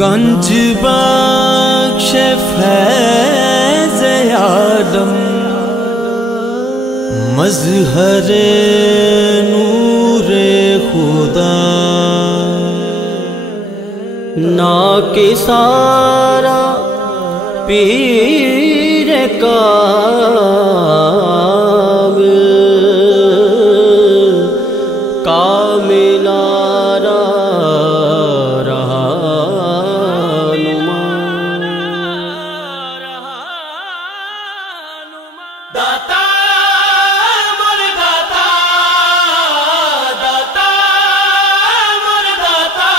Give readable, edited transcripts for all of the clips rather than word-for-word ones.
गंज बख्श फैज़ आलम मज़हर नूरे खुदा ना के सारा पीर कामिलारा दाता मोर दाता दाता मोर दाता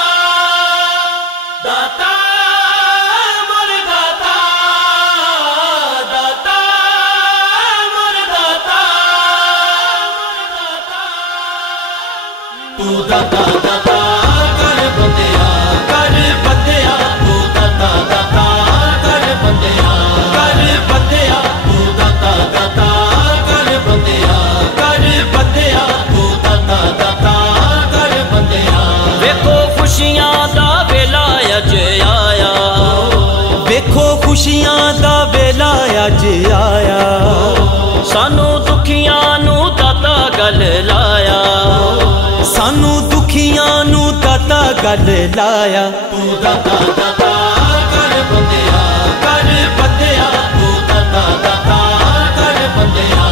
दाता मोर दाता दाता मोर दाता तू दाता दाता कर बंदिया तू दाता दाता कर बंदिया तू दाता दाता कर बंदिया तू दाता दाता कर बंदिया। वेखो खुशियां दा वेला अज आया, वेखो खुशियां दा वेला अज आया, सानू दुखियां नू दाता गल लाया, सानू दुखियां नू दाता गल लाया। तू दाता दाता कर बंदिया तू दाता दाता कर बंदिया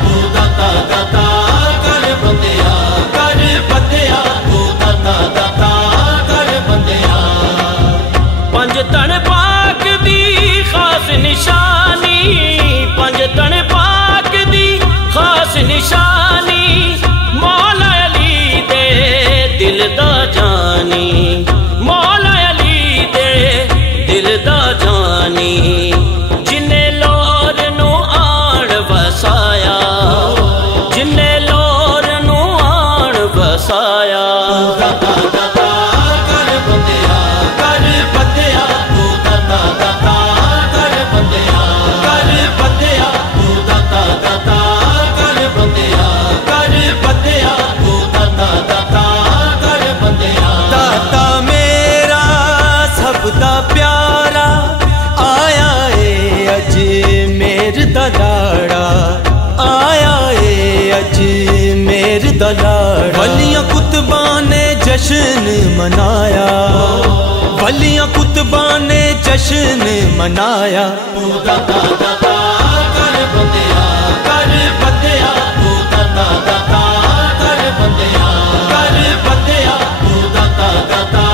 तू दाता दाता कर बंदिया तू दाता दाता कर बंदिया। पंज तन पाक दी खास निशानी, पंज तन पाक दी खास निशानी, मौला अली दे दिल दा जानी, मौला अली दे दिल दा जानी, जिन्ने लोर नू आण वसाया, जिन्ने लोर नू आण वसाया। दाता दाता कर बंदिया तू दाता दाता कर बंदिया तू दाता दाता कर बंदिया तू दाता दाता कर बंदिया। दाता मेरा सबदा प्यारा आया ए अज मेर दा लाड़ा, आया ए अज मेर दा लाड़ा। वलियां कुतबां ने जश्न मनाया, वलियां कुतबां ने जश्न मनाया। तू दाता दाता कर बंदिया तू दाता दाता कर बंदिया तू दाता दाता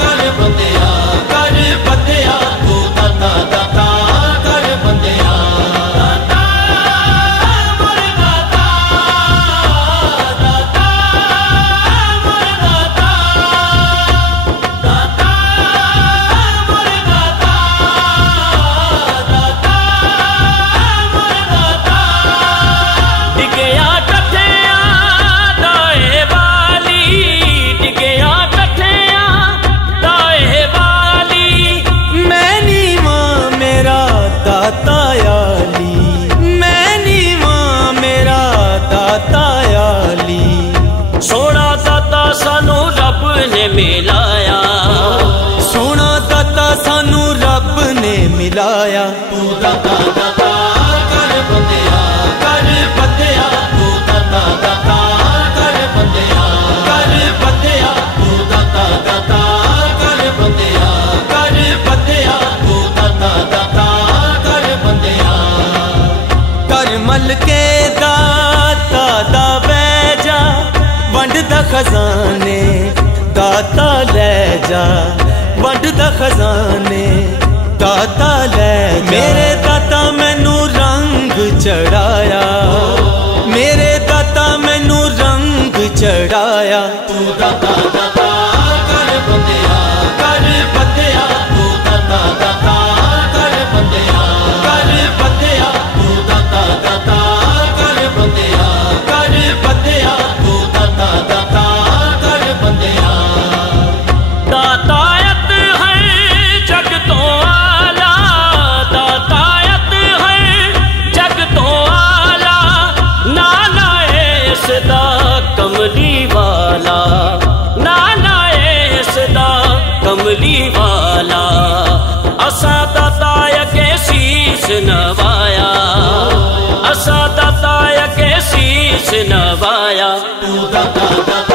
कर बंदिया तू दाता दाता कर बंदिया। दाता मोर दाता दाता मोर दाता दाता मोर दाता दाता मोर दाता। डिगया टठिया दाए वाली, डिगया टठिया दाए वाली, मैं नीवा मेरा दाता आली, मैं नीवा मेरा दाता आली। सोना दाता सानू रब ने मिलाया, सोना दाता सानू रब ने मिलाया। तू दाता दाता कर बंदिया तू दाता दाता कर बंदिया तू दाता दाता कर बंदिया तू दाता दाता कर बंदिया। करमल के दाता दा बैजा वंड दा खजाने, दाता ले जा वंड दा खजाने, दाता ले जा। मेरे दाता मैनू रंग चढ़ाया, मेरे दाता मैनू रंग चढ़ाया। तू दाता दाता कर बंदिया तू दाता दाता कर बंदिया तू दाता दाता कर बंदिया तू दाता दाता कर बंदिया। दातायत है जग तो आला, दातायत है जग तो आला, नाला इसदा कमली वाला, नाला नवाया, असा दाता अगे शीस नवाया। तू दाता दाता